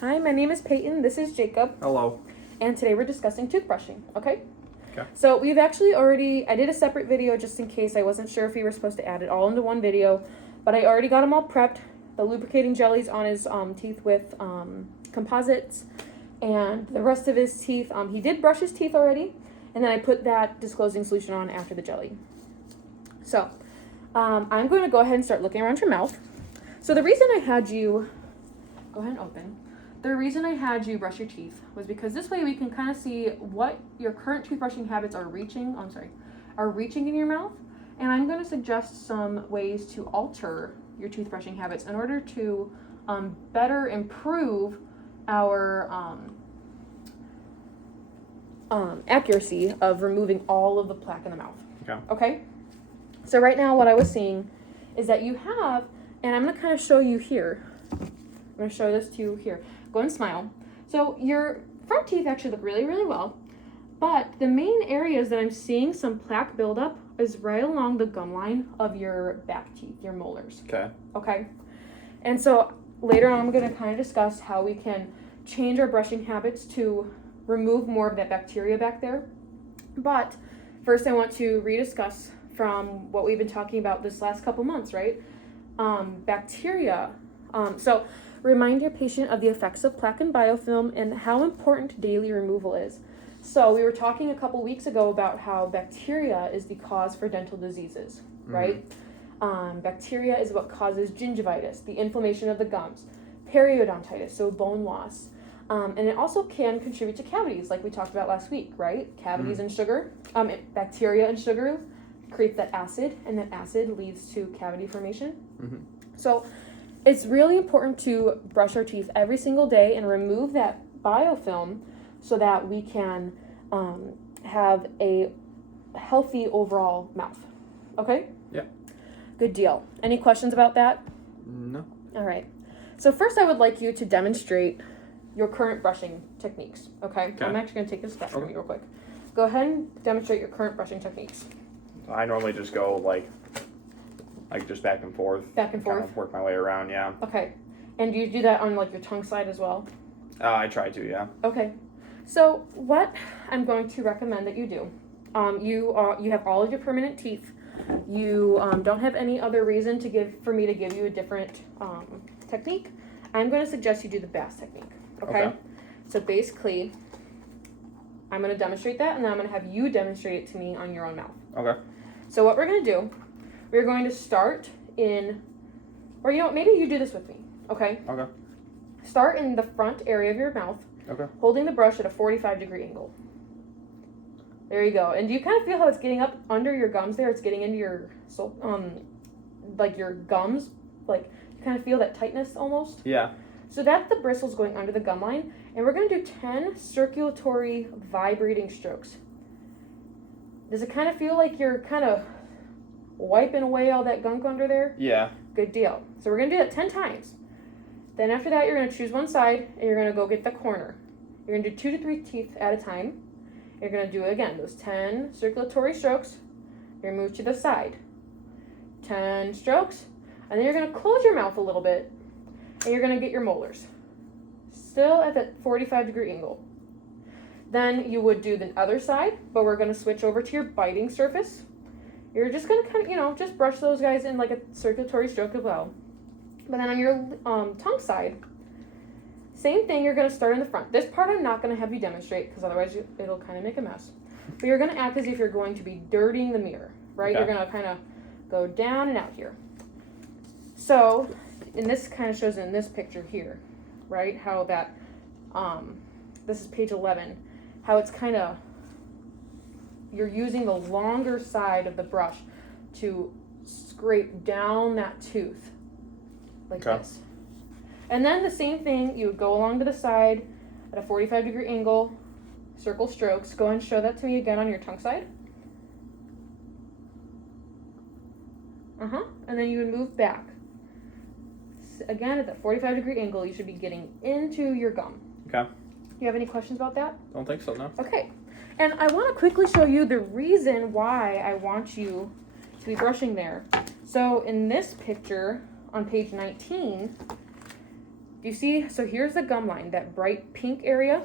Hi, my name is Peyton. This is Jacob. Hello. And today we're discussing toothbrushing, okay? Okay. So we've actually I did a separate video just in case I wasn't sure if we were supposed to add it all into one video, but I already got him all prepped. The lubricating jellies on his teeth with composites, and the rest of his teeth, he did brush his teeth already, and then I put that disclosing solution on after the jelly. So I'm going to go ahead and start looking around your mouth. So the reason I had you, go ahead and open. The reason I had you brush your teeth was because this way we can kind of see what your current toothbrushing habits are reaching in your mouth. And I'm going to suggest some ways to alter your toothbrushing habits in order to better improve our accuracy of removing all of the plaque in the mouth. Okay? So right now what I was seeing is that you have, and I'm going to kind of show you here. I'm going to show this to you here. Go and smile. So your front teeth actually look really, really well, but the main areas that I'm seeing some plaque buildup is right along the gum line of your back teeth, your molars. Okay. And so later on, I'm going to kind of discuss how we can change our brushing habits to remove more of that bacteria back there. But first, I want to rediscuss from what we've been talking about this last couple months, right? Bacteria. So remind your patient of the effects of plaque and biofilm and how important daily removal is. So we were talking a couple weeks ago about how bacteria is the cause for dental diseases, right? Bacteria is what causes gingivitis, the inflammation of the gums, periodontitis, so bone loss. And it also can contribute to cavities, like we talked about last week, right? Cavities and sugar, bacteria and sugar creates that acid, and that acid leads to cavity formation. So it's really important to brush our teeth every single day and remove that biofilm so that we can have a healthy overall mouth. Okay? Yeah. Good deal. Any questions about that? No. All right. So first I would like you to demonstrate your current brushing techniques. Okay? I'm actually going to take this stuff from you real quick. Go ahead and demonstrate your current brushing techniques. I normally just go like just back and forth. Back and forth? Kind of work my way around, yeah. Okay. And do you do that on like your tongue side as well? I try to, yeah. Okay. So what I'm going to recommend that you do, you have all of your permanent teeth. You don't have any other reason for me to give you a different technique. I'm going to suggest you do the bass technique. Okay? So basically, I'm going to demonstrate that, and then I'm going to have you demonstrate it to me on your own mouth. Okay. So what we're going to do, we're going to start in, or you know, maybe you do this with me. Okay? Okay. Start in the front area of your mouth. Okay. Holding the brush at a 45-degree angle. There you go. And do you kind of feel how it's getting up under your gums there? It's getting into your, like your gums. Like, you kind of feel that tightness almost? Yeah. So that's the bristles going under the gum line. And we're going to do 10 circulatory vibrating strokes. Does it kind of feel like you're kind of wiping away all that gunk under there? Yeah. Good deal. So we're going to do that 10 times. Then after that, you're going to choose one side, and you're going to go get the corner. You're going to do 2 to 3 teeth at a time. You're going to do, again, those 10 circulatory strokes. You're going to move to the side. 10 strokes. And then you're going to close your mouth a little bit, and you're going to get your molars. Still at that 45-degree angle. Then you would do the other side, but we're going to switch over to your biting surface. You're just going to kind of, just brush those guys in like a circulatory stroke as well. But then on your tongue side, same thing, you're going to start in the front. This part I'm not going to have you demonstrate because otherwise it'll kind of make a mess. But you're going to act as if you're going to be dirtying the mirror, right? Okay. You're going to kind of go down and out here. So, and this kind of shows in this picture here, right? How that, this is page 11, how it's kind of, you're using the longer side of the brush to scrape down that tooth. Like this. And then the same thing, you would go along to the side at a 45-degree angle, circle strokes. Go and show that to me again on your tongue side. And then you would move back. Again, at that 45-degree angle, you should be getting into your gum. Okay. Do you have any questions about that? Don't think so, no. Okay. And I want to quickly show you the reason why I want you to be brushing there. So in this picture, on page 19, Do you see? So here's the gum line, that bright pink area.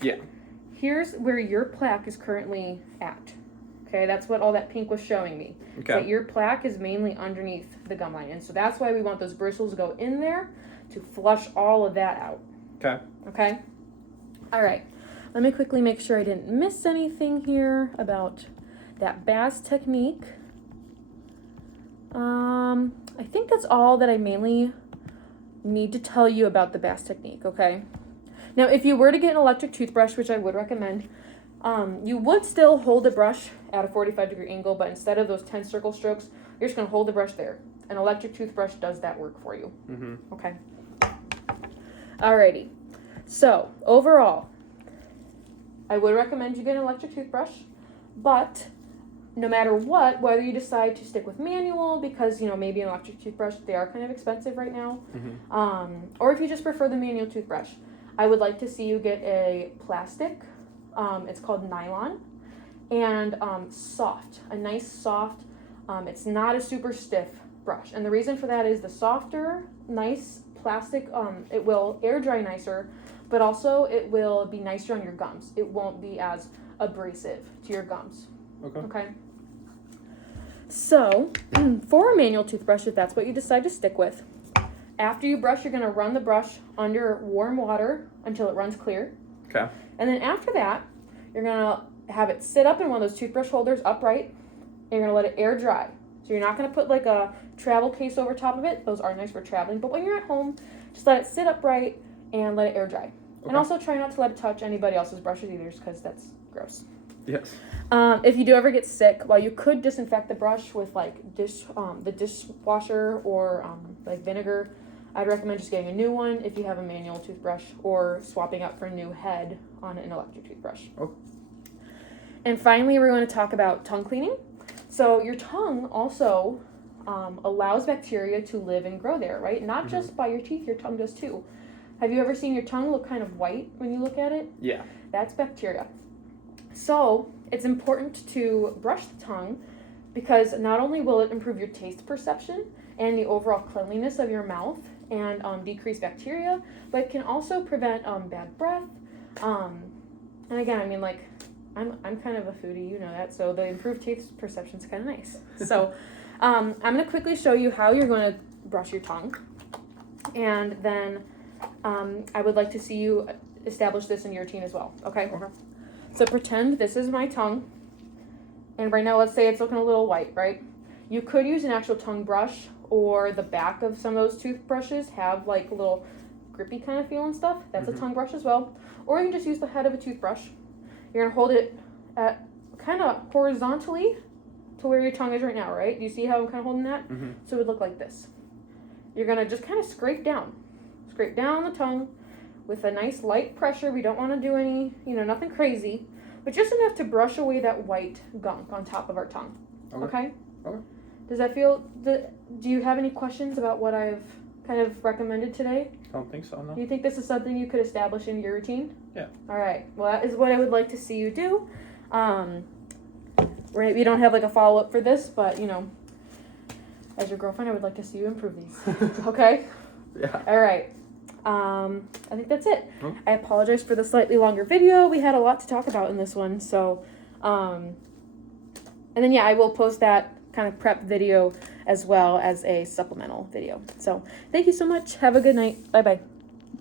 Yeah. Here's where your plaque is currently at. Okay, that's what all that pink was showing me. Okay. That your plaque is mainly underneath the gum line. And so that's why we want those bristles to go in there to flush all of that out. Okay. Okay? All right. Let me quickly make sure I didn't miss anything here about that Baz technique. I think that's all that I mainly need to tell you about the Baz technique, okay? Now, if you were to get an electric toothbrush, which I would recommend, you would still hold the brush at a 45-degree angle, but instead of those 10 circle strokes, you're just going to hold the brush there. An electric toothbrush does that work for you. Mm-hmm. Okay. Alrighty. So, overall, I would recommend you get an electric toothbrush, but no matter what, whether you decide to stick with manual, because, you know, maybe an electric toothbrush, they are kind of expensive right now, or if you just prefer the manual toothbrush, I would like to see you get a plastic, it's called nylon, and soft, a nice soft, it's not a super stiff brush. And the reason for that is the softer, nice plastic, it will air dry nicer, but also it will be nicer on your gums. It won't be as abrasive to your gums. Okay. So, for a manual toothbrush, if that's what you decide to stick with, after you brush, you're going to run the brush under warm water until it runs clear. Okay. And then after that, you're going to have it sit up in one of those toothbrush holders upright, and you're going to let it air dry. So you're not going to put like a travel case over top of it. Those are nice for traveling. But when you're at home, just let it sit upright and let it air dry. Okay. And also try not to let it touch anybody else's brushes either, because that's gross. Yes. If you do ever get sick, while you could disinfect the brush with like the dishwasher or like vinegar, I'd recommend just getting a new one if you have a manual toothbrush, or swapping out for a new head on an electric toothbrush. Oh. And finally, we're going to talk about tongue cleaning. So your tongue also allows bacteria to live and grow there, right? Not just by your teeth, your tongue does too. Have you ever seen your tongue look kind of white when you look at it? Yeah. That's bacteria. So it's important to brush the tongue, because not only will it improve your taste perception and the overall cleanliness of your mouth and decrease bacteria, but it can also prevent bad breath. And again, I mean, like, I'm kind of a foodie, you know that, so the improved taste perception is kind of nice. So I'm going to quickly show you how you're going to brush your tongue, and then I would like to see you establish this in your routine as well, okay? So pretend this is my tongue, and right now let's say it's looking a little white, right? You could use an actual tongue brush, or the back of some of those toothbrushes have like a little grippy kind of feel and stuff. That's a tongue brush as well. Or you can just use the head of a toothbrush. You're gonna hold it at kind of horizontally to where your tongue is right now, right? Do you see how I'm kind of holding that? So it would look like this. You're gonna just kind of scrape down the tongue with a nice light pressure. We don't want to do any, nothing crazy, but just enough to brush away that white gunk on top of our tongue. Okay? Does that feel, do you have any questions about what I've kind of recommended today? I don't think so, no. Do you think this is something you could establish in your routine? Yeah. All right. Well, that is what I would like to see you do. We don't have like a follow-up for this, but, as your girlfriend, I would like to see you improve these. Okay? Yeah. All right. I think that's it. I apologize for the slightly longer video. We had a lot to talk about in this one. So, and then, I will post that kind of prep video as well as a supplemental video. So thank you so much. Have a good night. Bye-bye.